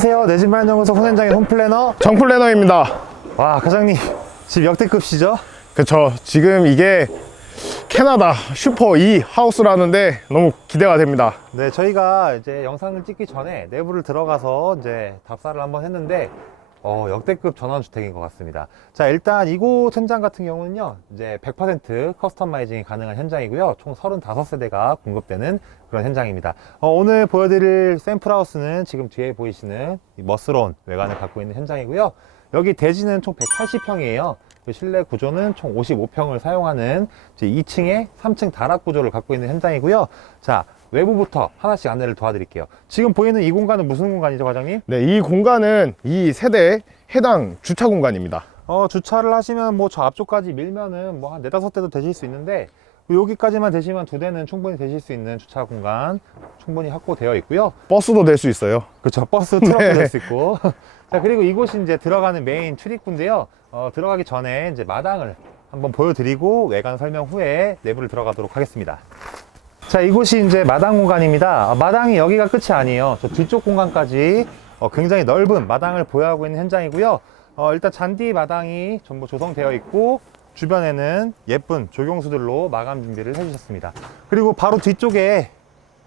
안녕하세요. 내 집 마련 연구소 홍현장의 홈플래너. 정플래너입니다. 와, 과장님. 집 역대급시죠? 그쵸. 지금 이게 캐나다 슈퍼 E 하우스라는데 너무 기대가 됩니다. 네, 저희가 이제 영상을 찍기 전에 내부를 들어가서 이제 답사를 한번 했는데, 어, 역대급 전원주택인 것 같습니다. 자, 일단 이곳 현장 같은 경우는요, 이제 100% 커스터마이징이 가능한 현장이고요. 총 35세대가 공급되는 그런 현장입니다. 어, 오늘 보여드릴 샘플하우스는 지금 뒤에 보이시는 이 머스론 외관을 갖고 있는 현장이고요. 여기 대지는 총 180평이에요. 그 실내 구조는 총 55평을 사용하는 이제 2층에 3층 다락 구조를 갖고 있는 현장이고요. 자, 외부부터 하나씩 안내를 도와드릴게요. 지금 보이는 이 공간은 무슨 공간이죠, 과장님? 네, 이 공간은 이 세대에 해당 주차 공간입니다. 어, 주차를 하시면 뭐 저 앞쪽까지 밀면은 뭐 한 네다섯 대도 되실 수 있는데 여기까지만 되시면 두 대는 충분히 되실 수 있는 주차 공간 충분히 확보되어 있고요. 버스도 될 수 있어요. 그렇죠. 버스 트럭도 네. 될 수 있고. 자, 그리고 이곳이 이제 들어가는 메인 출입구인데요. 어, 들어가기 전에 이제 마당을 한번 보여드리고 외관 설명 후에 내부를 들어가도록 하겠습니다. 자, 이곳이 이제 마당 공간입니다. 아, 마당이 여기가 끝이 아니에요. 저 뒤쪽 공간까지 어, 굉장히 넓은 마당을 보유하고 있는 현장이고요. 어, 일단 잔디 마당이 전부 조성되어 있고 주변에는 예쁜 조경수들로 마감 준비를 해주셨습니다. 그리고 바로 뒤쪽에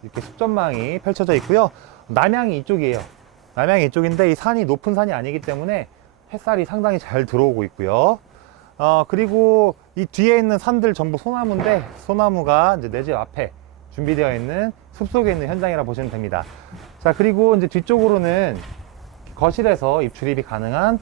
이렇게 숙전망이 펼쳐져 있고요. 남향이 이쪽이에요. 남향이 이쪽인데 이 산이 높은 산이 아니기 때문에 햇살이 상당히 잘 들어오고 있고요. 어, 그리고 이 뒤에 있는 산들 전부 소나무인데 소나무가 이제 내 집 앞에 준비되어 있는 숲속에 있는 현장이라 보시면 됩니다. 자, 그리고 이제 뒤쪽으로는 거실에서 입출입이 가능한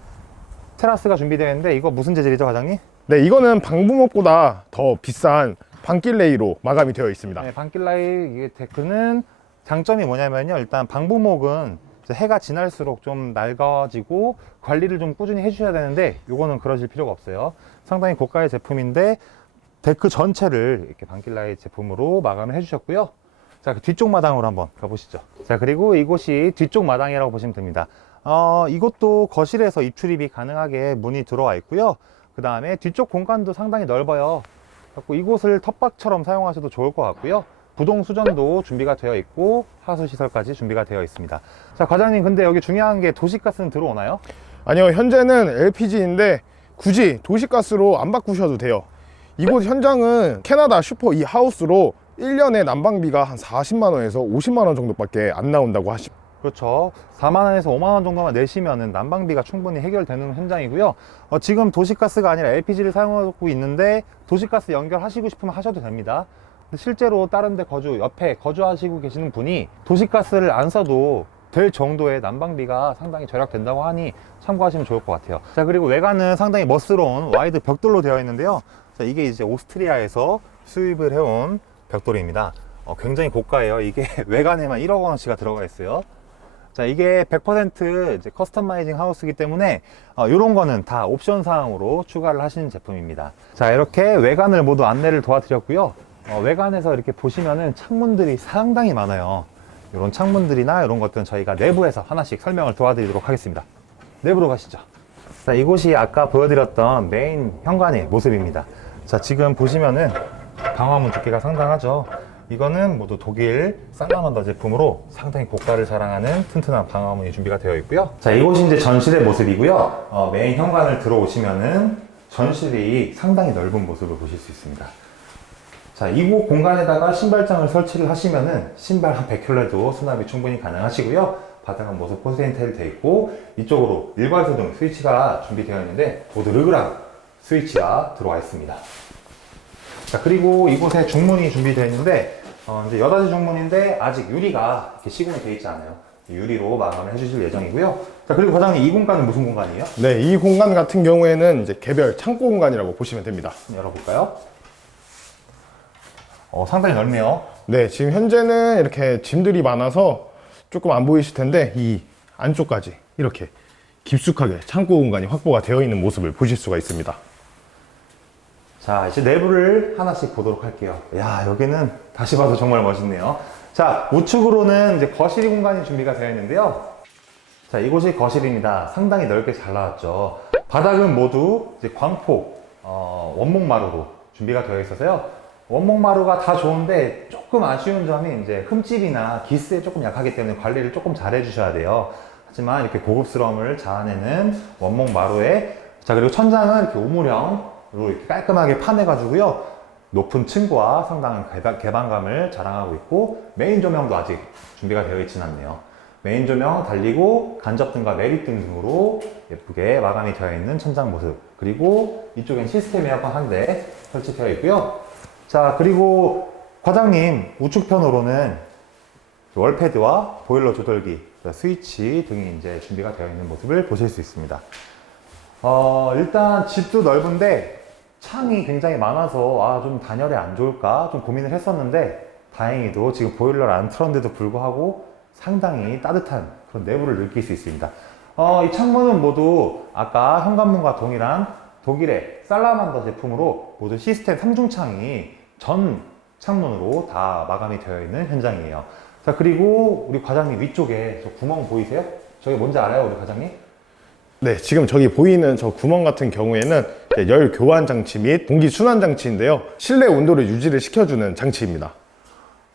테라스가 준비되어 있는데 이거 무슨 재질이죠, 과장님? 네, 이거는 방부목보다 더 비싼 방길 레이로 마감이 되어 있습니다. 네, 방길라이 이게 데크는 장점이 뭐냐면요. 일단 방부목은 이제 해가 지날수록 좀 낡아지고 관리를 좀 꾸준히 해주셔야 되는데 요거는 그러실 필요가 없어요. 상당히 고가의 제품인데 데크 전체를 이렇게 방길라이 제품으로 마감을 해주셨고요. 자, 그 뒤쪽 마당으로 한번 가보시죠. 자, 그리고 이곳이 뒤쪽 마당이라고 보시면 됩니다. 어, 이것도 거실에서 입출입이 가능하게 문이 들어와 있고요. 그 다음에 뒤쪽 공간도 상당히 넓어요. 갖고 이곳을 텃밭처럼 사용하셔도 좋을 것 같고요. 부동 수전도 준비가 되어 있고 하수 시설까지 준비가 되어 있습니다. 자, 과장님 근데 여기 중요한 게 도시가스는 들어오나요? 아니요, 현재는 LPG인데 굳이 도시가스로 안 바꾸셔도 돼요. 이곳 현장은 캐나다 슈퍼 E 하우스로 1년에 난방비가 한 40만 원에서 50만 원 정도밖에 안 나온다고 하시. 그렇죠. 4만 원에서 5만 원 정도만 내시면은 난방비가 충분히 해결되는 현장이고요. 어, 지금 도시가스가 아니라 LPG를 사용하고 있는데 도시가스 연결하시고 싶으면 하셔도 됩니다. 실제로 다른 데 거주 옆에 거주하시고 계시는 분이 도시가스를 안 써도 될 정도의 난방비가 상당히 절약된다고 하니 참고하시면 좋을 것 같아요. 자, 그리고 외관은 상당히 멋스러운 와이드 벽돌로 되어 있는데요. 자, 이게 이제 오스트리아에서 수입을 해온 벽돌입니다. 어, 굉장히 고가예요. 이게 외관에만 1억 원어치가 들어가 있어요. 자, 이게 100% 이제 커스터마이징 하우스이기 때문에 어, 이런 거는 다 옵션 사항으로 추가를 하시는 제품입니다. 자, 이렇게 외관을 모두 안내를 도와드렸고요. 어, 외관에서 이렇게 보시면은 창문들이 상당히 많아요. 이런 창문들이나 이런 것들은 저희가 내부에서 하나씩 설명을 도와드리도록 하겠습니다. 내부로 가시죠. 자, 이곳이 아까 보여드렸던 메인 현관의 모습입니다. 자, 지금 보시면은 방화문 두께가 상당하죠. 이거는 모두 독일 살라만더 제품으로 상당히 고가를 자랑하는 튼튼한 방화문이 준비가 되어 있고요. 자, 이곳이 이제 전실의 모습이고요. 어, 메인 현관을 들어오시면은 전실이 상당히 넓은 모습을 보실 수 있습니다. 자, 이곳 공간에다가 신발장을 설치를 하시면은 신발 한 100켤레도 수납이 충분히 가능하시고요. 바닥은 모습 포스테인테일 되어 있고 이쪽으로 일괄소등 스위치가 준비되어 있는데 모두 르그랑 스위치가 들어와 있습니다. 자, 그리고 이곳에 중문이 준비되어 있는데 어, 이제 여닫이 중문인데 아직 유리가 이렇게 시공이 되어 있지 않아요. 유리로 마감을 해주실 예정이고요. 자, 그리고 과장님 이 공간은 무슨 공간이에요? 네, 이 공간 같은 경우에는 이제 개별 창고 공간이라고 보시면 됩니다. 열어볼까요? 어, 상당히 넓네요. 네, 지금 현재는 이렇게 짐들이 많아서 조금 안 보이실 텐데 이 안쪽까지 이렇게 깊숙하게 창고 공간이 확보가 되어 있는 모습을 보실 수가 있습니다. 자, 이제 내부를 하나씩 보도록 할게요. 야, 여기는 다시 봐도 정말 멋있네요. 자, 우측으로는 이제 거실 공간이 준비가 되어 있는데요. 자, 이곳이 거실입니다. 상당히 넓게 잘 나왔죠. 바닥은 모두 이제 광포, 어, 원목마루로 준비가 되어 있어서요. 원목마루가 다 좋은데 조금 아쉬운 점이 이제 흠집이나 기스에 조금 약하기 때문에 관리를 조금 잘 해주셔야 돼요. 하지만 이렇게 고급스러움을 자아내는 원목 마루에 자 그리고 천장은 이렇게 오물형으 로 이렇게 깔끔하게 파내가지고요. 높은 층과 상당한 개방, 개방 감을 자랑하고 있고 메인 조명도 아직 준비가 되어 있진 않네요. 메인 조명 달리고 간접등과 내리등 등으로 예쁘게 마감이 되어 있는 천장 모습. 그리고 이쪽엔 시스템 에어컨 한 대 설치되어 있고요. 자 그리고 과장님 우측편으로는 월패드와 보일러 조절기, 스위치 등이 이제 준비가 되어 있는 모습을 보실 수 있습니다. 어, 일단 집도 넓은데 창이 굉장히 많아서 아, 좀 단열에 안 좋을까 좀 고민을 했었는데 다행히도 지금 보일러를 안 틀었는데도 불구하고 상당히 따뜻한 그런 내부를 느낄 수 있습니다. 어, 이 창문은 모두 아까 현관문과 동일한 독일의 살라만더 제품으로 모두 시스템 3중창이 전 창문으로 다 마감이 되어 있는 현장이에요. 자, 그리고 우리 과장님 위쪽에 저 구멍 보이세요? 저게 뭔지 알아요, 우리 과장님? 네, 지금 저기 보이는 저 구멍 같은 경우에는 열 교환 장치 및 공기 순환 장치인데요. 실내 온도를 유지를 시켜주는 장치입니다.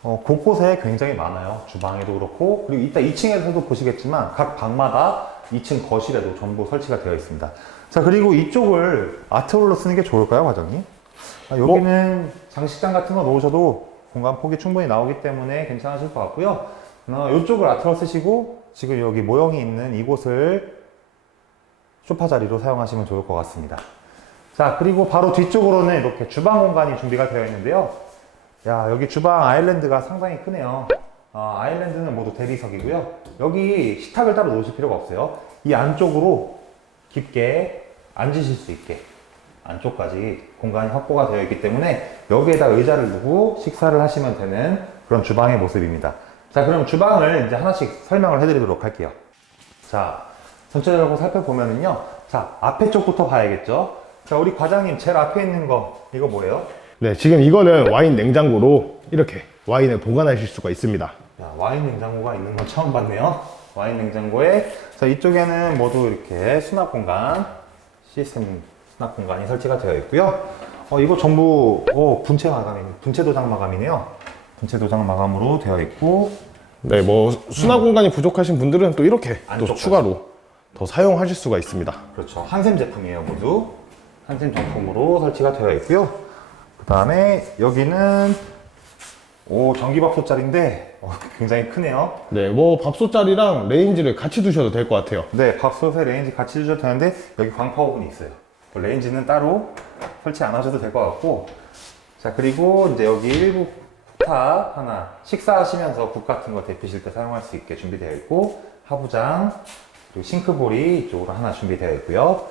어, 곳곳에 굉장히 많아요. 주방에도 그렇고, 그리고 이따 2층에서도 보시겠지만, 각 방마다 2층 거실에도 전부 설치가 되어 있습니다. 자, 그리고 이쪽을 아트홀로 쓰는 게 좋을까요, 과장님? 아, 여기는 장식장 같은 거 놓으셔도 공간 폭이 충분히 나오기 때문에 괜찮으실 것 같고요. 어, 이쪽을 아트홀 쓰시고, 지금 여기 모형이 있는 이곳을 소파 자리로 사용하시면 좋을 것 같습니다. 자, 그리고 바로 뒤쪽으로는 이렇게 주방 공간이 준비가 되어 있는데요. 야, 여기 주방 아일랜드가 상당히 크네요. 아, 아일랜드는 모두 대리석이고요. 여기 식탁을 따로 놓으실 필요가 없어요. 이 안쪽으로 깊게 앉으실 수 있게 안쪽까지 공간이 확보가 되어 있기 때문에 여기에다 의자를 두고 식사를 하시면 되는 그런 주방의 모습입니다. 자, 그럼 주방을 이제 하나씩 설명을 해드리도록 할게요. 자, 전체적으로 살펴보면은요. 자, 앞에 쪽부터 봐야겠죠. 자, 우리 과장님 제일 앞에 있는 거 이거 뭐예요? 네, 지금 이거는 와인 냉장고로 이렇게 와인을 보관하실 수가 있습니다. 야, 와인 냉장고가 있는 건 처음 봤네요. 와인 냉장고에 자 이쪽에는 모두 이렇게 수납 공간 시스템 수납 공간이 설치가 되어 있고요. 어 이거 전부 어 분체 마감이 분체 도장 마감이네요. 분체 도장 마감으로 되어 있고 네, 뭐 수납 공간이 부족하신 분들은 또 이렇게 또 안쪽까지. 추가로 더 사용하실 수가 있습니다. 그렇죠 한샘 제품이에요 모두 한샘 제품으로 설치가 되어 있고요. 그 다음에 여기는 오 전기밥솥자리인데 어, 굉장히 크네요. 네, 뭐 밥솥자리랑 레인지를 같이 두셔도 될 것 같아요. 네, 밥솥에 레인지 같이 주셔도 되는데 여기 광파 오븐이 있어요. 뭐 레인지는 따로 설치 안 하셔도 될 것 같고 자 그리고 이제 여기 일부 쿡탑 하나 식사하시면서 국 같은 거 데피실 때 사용할 수 있게 준비되어 있고 하부장 그리고 싱크볼이 이쪽으로 하나 준비되어 있고요.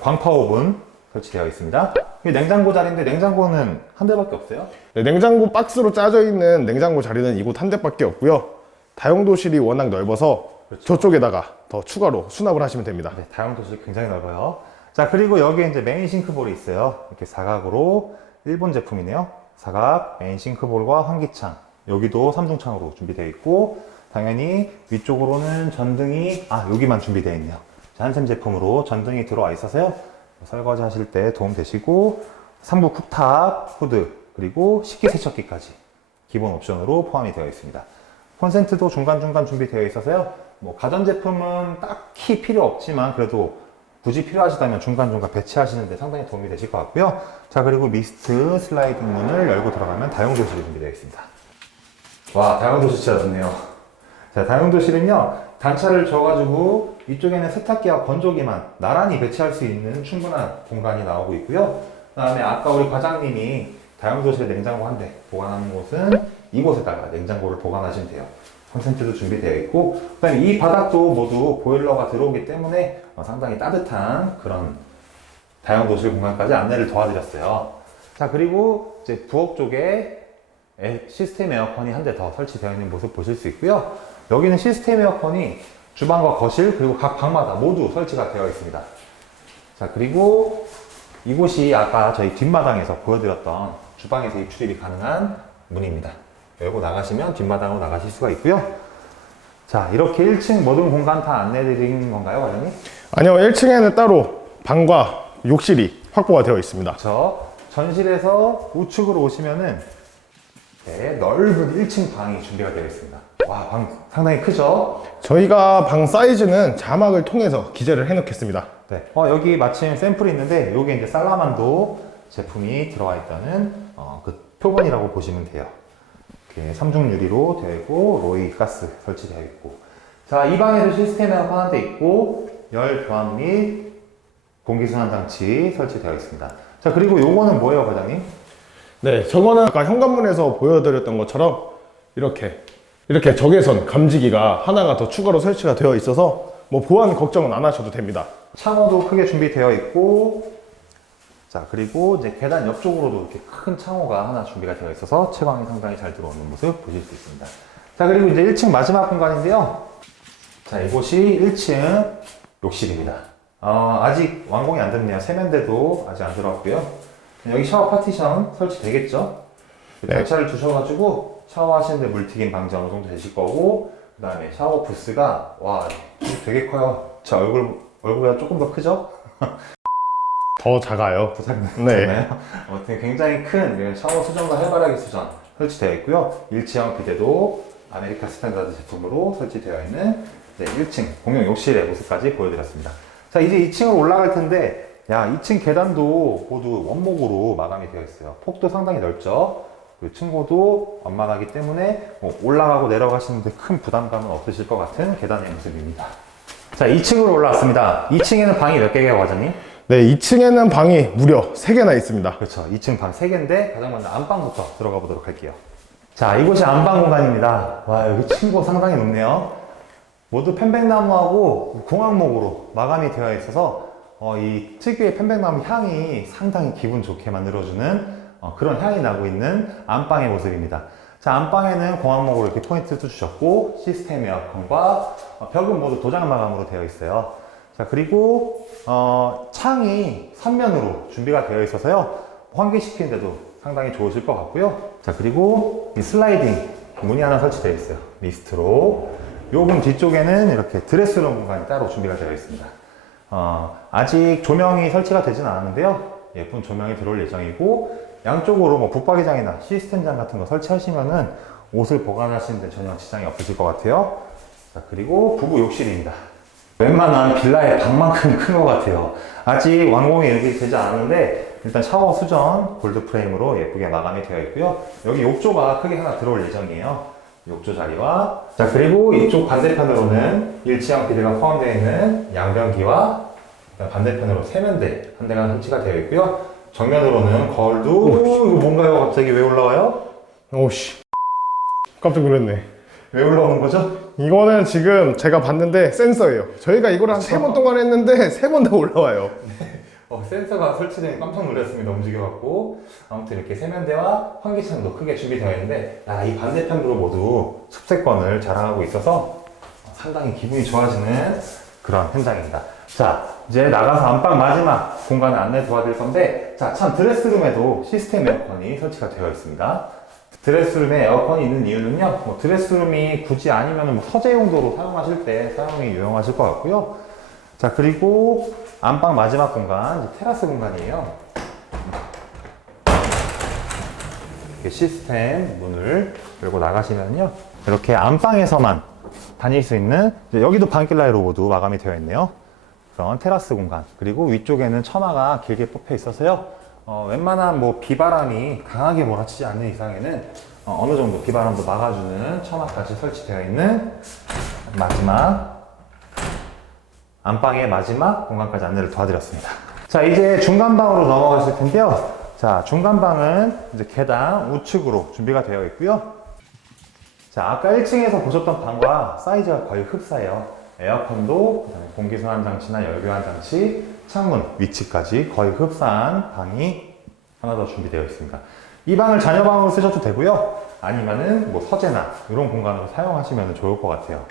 광파 오븐 설치되어 있습니다. 이 냉장고 자리인데 냉장고는 한 대밖에 없어요. 네, 냉장고 박스로 짜져 있는 냉장고 자리는 이곳 한 대밖에 없고요. 다용도실이 워낙 넓어서 저쪽에다가 더 추가로 수납을 하시면 됩니다. 네, 다용도실 굉장히 넓어요. 자, 그리고 여기에 이제 메인 싱크볼이 있어요. 이렇게 사각으로 일본 제품이네요. 사각 메인 싱크볼과 환기창. 여기도 삼중창으로 준비되어 있고, 당연히 위쪽으로는 전등이, 아, 여기만 준비되어 있네요. 자, 한샘 제품으로 전등이 들어와 있어서요. 설거지 하실 때 도움 되시고, 3부 쿡탑, 후드, 그리고 식기세척기까지 기본 옵션으로 포함이 되어 있습니다. 콘센트도 중간중간 준비되어 있어서요. 뭐 가전제품은 딱히 필요 없지만 그래도 굳이 필요하시다면 중간중간 배치하시는데 상당히 도움이 되실 것 같고요. 자, 그리고 미스트 슬라이딩 문을 열고 들어가면 다용도실이 준비되어 있습니다. 와, 다용도실 진짜 좋네요. 자, 다용도실은요, 단차를 줘가지고 이쪽에는 세탁기와 건조기만 나란히 배치할 수 있는 충분한 공간이 나오고 있고요. 그 다음에 아까 우리 과장님이 다용도실 냉장고 한 대 보관하는 곳은 이곳에다가 냉장고를 보관하시면 돼요. 콘센트도 준비되어 있고, 그 다음에 이 바닥도 모두 보일러가 들어오기 때문에 어, 상당히 따뜻한 그런 다용도실 공간까지 안내를 도와드렸어요. 자, 그리고 이제 부엌 쪽에 에- 시스템 에어컨이 한 대 더 설치되어 있는 모습 보실 수 있고요. 여기는 시스템 에어컨이 주방과 거실 그리고 각 방마다 모두 설치가 되어 있습니다. 자, 그리고 이곳이 아까 저희 뒷마당에서 보여드렸던 주방에서 입출입이 가능한 문입니다. 열고 나가시면 뒷마당으로 나가실 수가 있고요. 자, 이렇게 1층 모든 공간 다 안내드린 건가요, 과장님? 아니요, 1층에는 따로 방과 욕실이 확보가 되어 있습니다. 저 전실에서 우측으로 오시면은 네, 넓은 1층 방이 준비가 되어 있습니다. 와, 방 상당히 크죠? 저희가 방 사이즈는 자막을 통해서 기재를 해놓겠습니다. 네. 어, 여기 마침 샘플이 있는데, 요게 이제 살라만도 제품이 들어가 있다는 어, 그 표본이라고 보시면 돼요. 이렇게 삼중 유리로 되어 있고, 로이 가스 설치되어 있고. 자, 이 방에도 시스템 에어컨 한대 있고, 열 교환 및 공기순환 장치 설치되어 있습니다. 자, 그리고 요거는 뭐예요, 과장님? 네, 저거는 아까 현관문에서 보여드렸던 것처럼 이렇게 이렇게 적외선 감지기가 하나가 더 추가로 설치가 되어 있어서 뭐 보안 걱정은 안 하셔도 됩니다. 창호도 크게 준비되어 있고 자 그리고 이제 계단 옆쪽으로도 이렇게 큰 창호가 하나 준비가 되어 있어서 채광이 상당히 잘 들어오는 모습 보실 수 있습니다. 자 그리고 이제 1층 마지막 공간인데요. 자 이곳이 1층 욕실입니다. 어, 아직 완공이 안 됐네요. 세면대도 아직 안 들어갔고요 여기 샤워 파티션 설치되겠죠 네. 대차를 주셔가지고 샤워하시는데 물튀김 방지 어느 정도 되실 거고 그 다음에 샤워 부스가 와 되게 커요 제 얼굴 얼굴보다 조금 더 크죠? 더 작아요. 부탁드리잖아요. 네. 아무튼 굉장히 큰 이런 샤워 수전과 해바라기 수전 설치되어 있고요. 일체형 비데도 아메리카 스탠다드 제품으로 설치되어 있는 이제 1층 공용 욕실의 모습까지 보여드렸습니다. 자 이제 2층으로 올라갈 텐데 야 2층 계단도 모두 원목으로 마감이 되어 있어요. 폭도 상당히 넓죠. 그리고 층고도 완만하기 때문에 뭐 올라가고 내려가시는데 큰 부담감은 없으실 것 같은 계단의 모습입니다. 자 2층으로 올라왔습니다. 2층에는 방이 몇 개예요, 과장님? 네, 2층에는 방이 무려 3개나 있습니다. 그렇죠. 2층 방 3개인데 가장 먼저 안방부터 들어가 보도록 할게요. 자, 이곳이 안방 공간입니다. 와, 여기 층고 상당히 높네요. 모두 편백나무하고 공항목으로 마감이 되어 있어서 어, 이 특유의 편백나무 향이 상당히 기분 좋게 만들어주는 어, 그런 향이 나고 있는 안방의 모습입니다. 자, 안방에는 공항목으로 이렇게 포인트도 주셨고 시스템 에어컨과 어, 벽은 모두 도장 마감으로 되어 있어요. 자, 그리고 어, 창이 3면으로 준비가 되어 있어서요. 환기시키는데도 상당히 좋으실 것 같고요. 자, 그리고 이 슬라이딩 문이 하나 설치되어 있어요. 미스트로. 요금 뒤쪽에는 이렇게 드레스룸 공간이 따로 준비가 되어 있습니다. 어, 아직 조명이 설치가 되진 않았는데요. 예쁜 조명이 들어올 예정이고, 양쪽으로 뭐 붙박이장이나 시스템장 같은 거 설치하시면은 옷을 보관하시는데 전혀 지장이 없으실 것 같아요. 자, 그리고 부부 욕실입니다. 웬만한 빌라의 방만큼 큰 것 같아요. 아직 완공이 이렇게 되지 않았는데, 일단 샤워 수전 골드 프레임으로 예쁘게 마감이 되어 있고요. 여기 욕조가 크게 하나 들어올 예정이에요. 욕조 자리와 자 그리고 이쪽 반대편으로는 일체형 비대가 포함되어 있는 양변기와 반대편으로 세면대 한 대가 설치가 되어 있고요. 정면으로는 거울도 이거 뭔가요? 갑자기 왜 올라와요? 오씨. 깜짝 놀랐네. 왜 올라오는 거죠? 이거는 지금 제가 봤는데 센서예요. 저희가 이걸 한세 번 동안 했는데 세 번 다 올라와요. 어, 센서가 설치되니 깜짝 놀랐습니다. 움직여갖고. 아무튼 이렇게 세면대와 환기창도 크게 준비되어 있는데, 야, 이 반대편으로 모두 습세권을 자랑하고 있어서 상당히 기분이 좋아지는 그런 현장입니다. 자, 이제 나가서 안방 마지막 공간을 안내 도와드릴 건데, 자, 참 드레스룸에도 시스템 에어컨이 설치가 되어 있습니다. 드레스룸에 에어컨이 있는 이유는요, 뭐 드레스룸이 굳이 아니면 뭐 서재 용도로 사용하실 때 사용이 유용하실 것 같고요. 자, 그리고 안방 마지막 공간, 테라스 공간이에요. 시스템 문을 열고 나가시면요. 이렇게 안방에서만 다닐 수 있는, 여기도 방길라이로 모두 마감이 되어 있네요. 그런 테라스 공간. 그리고 위쪽에는 처마가 길게 뽑혀 있어서요. 어, 웬만한 뭐 비바람이 강하게 몰아치지 않는 이상에는 어, 어느 정도 비바람도 막아주는 처마까지 설치되어 있는 마지막 안방의 마지막 공간까지 안내를 도와드렸습니다. 자, 이제 중간방으로 넘어가실 텐데요. 자, 중간방은 이제 계단 우측으로 준비가 되어 있고요. 자, 아까 1층에서 보셨던 방과 사이즈가 거의 흡사해요. 에어컨도, 공기순환 장치나 열교환 장치, 창문 위치까지 거의 흡사한 방이 하나 더 준비되어 있습니다. 이 방을 자녀방으로 쓰셔도 되고요. 아니면은 뭐 서재나 이런 공간으로 사용하시면 좋을 것 같아요.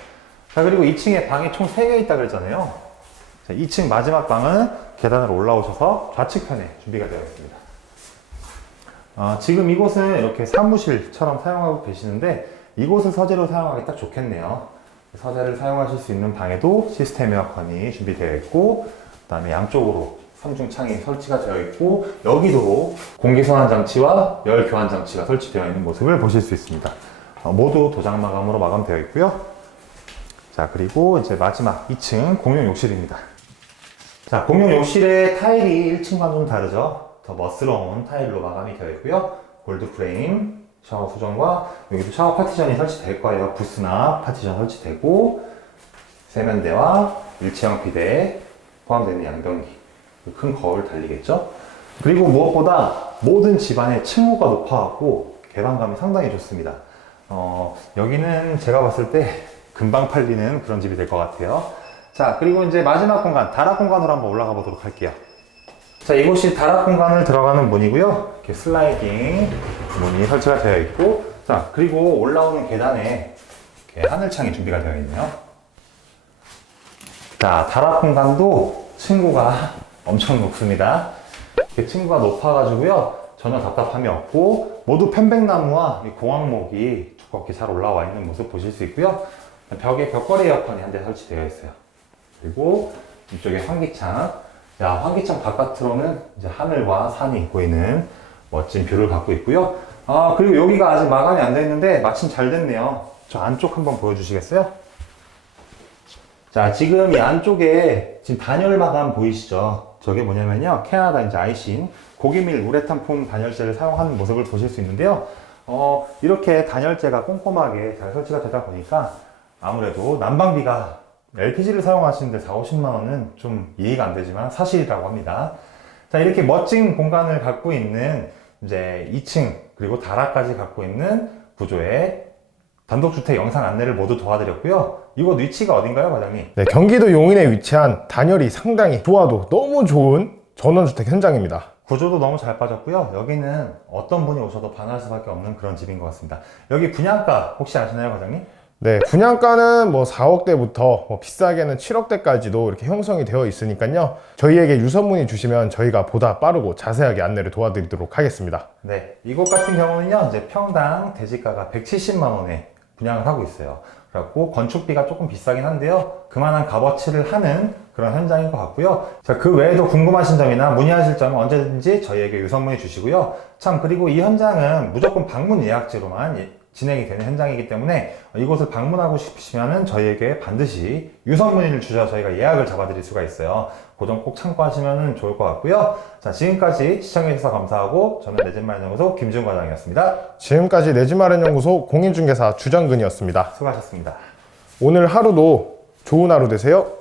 자, 그리고 2층에 방이 총 3개 있다 그랬잖아요. 자, 2층 마지막 방은 계단으로 올라오셔서 좌측편에 준비가 되어 있습니다. 어, 지금 이곳은 이렇게 사무실처럼 사용하고 계시는데 이곳을 서재로 사용하기 딱 좋겠네요. 서재를 사용하실 수 있는 방에도 시스템 에어컨이 준비되어 있고 그 다음에 양쪽으로 삼중 창이 설치가 되어 있고 여기도 공기순환 장치와 열 교환 장치가 설치되어 있는 모습을 보실 수 있습니다. 어, 모두 도장 마감으로 마감되어 있고요. 자, 그리고 이제 마지막 2층 공용 욕실입니다. 자, 공용 욕실의 타일이 1층과 좀 다르죠. 더 멋스러운 타일로 마감이 되어 있고요. 골드 프레임, 샤워 수전과 여기도 샤워 파티션이 설치될 거예요. 부스나 파티션 설치되고 세면대와 일체형 비대 포함되는 양변기 큰 거울 달리겠죠. 그리고 무엇보다 모든 집안의 층고가 높아갖고 개방감이 상당히 좋습니다. 어, 여기는 제가 봤을 때 금방 팔리는 그런 집이 될 것 같아요. 자, 그리고 이제 마지막 공간, 다락 공간으로 한번 올라가 보도록 할게요. 자, 이곳이 다락 공간을 들어가는 문이고요. 이렇게 슬라이딩 문이 설치가 되어 있고, 자, 그리고 올라오는 계단에 이렇게 하늘창이 준비가 되어 있네요. 자, 다락 공간도 층고가 엄청 높습니다. 이렇게 층고가 높아가지고요. 전혀 답답함이 없고, 모두 편백나무와 이 공황목이 두껍게 잘 올라와 있는 모습 보실 수 있고요. 벽에 벽걸이 에어컨이 한 대 설치되어 있어요. 그리고 이쪽에 환기창. 자, 환기창 바깥으로는 이제 하늘과 산이 보이는 멋진 뷰를 갖고 있고요. 아, 그리고 여기가 아직 마감이 안 있는데 마침 잘 됐네요. 저 안쪽 한번 보여주시겠어요? 자, 지금 이 안쪽에 지금 단열 마감 보이시죠? 저게 뭐냐면요. 캐나다 이제 아이신 고기밀 우레탄 폼 단열재를 사용하는 모습을 보실 수 있는데요. 어, 이렇게 단열재가 꼼꼼하게 잘 설치가 되다 보니까 아무래도 난방비가 LPG를 사용하시는데 4, 50만 원은 좀 이해가 안 되지만 사실이라고 합니다. 자, 이렇게 멋진 공간을 갖고 있는 이제 2층 그리고 다락까지 갖고 있는 구조의 단독주택 영상 안내를 모두 도와드렸고요. 이곳 위치가 어딘가요, 과장님? 네, 경기도 용인에 위치한 단열이 상당히 좋아도 너무 좋은 전원주택 현장입니다. 구조도 너무 잘 빠졌고요. 여기는 어떤 분이 오셔도 반할 수밖에 없는 그런 집인 것 같습니다. 여기 분양가 혹시 아시나요, 과장님? 네, 분양가는 뭐 4억대부터 뭐 비싸게는 7억대까지도 이렇게 형성이 되어 있으니까요. 저희에게 유선문의 주시면 저희가 보다 빠르고 자세하게 안내를 도와드리도록 하겠습니다. 네, 이곳 같은 경우는요, 이제 평당 대지가가 170만 원에 분양을 하고 있어요. 그래갖고 건축비가 조금 비싸긴 한데요, 그만한 값어치를 하는 그런 현장인 것 같고요. 자, 그 외에도 궁금하신 점이나 문의하실 점은 언제든지 저희에게 유선문의 주시고요. 참, 그리고 이 현장은 무조건 방문 예약제로만 예- 진행이 되는 현장이기 때문에 이곳을 방문하고 싶으시면 저희에게 반드시 유선 문의를 주셔서 저희가 예약을 잡아드릴 수가 있어요. 그점꼭 참고하시면 좋을 것 같고요. 자, 지금까지 시청해주셔서 감사하고 저는 내집 마련 연구소 김준 과장이었습니다. 지금까지 내집 마련 연구소 공인중개사 주정근이었습니다. 수고하셨습니다. 오늘 하루도 좋은 하루 되세요.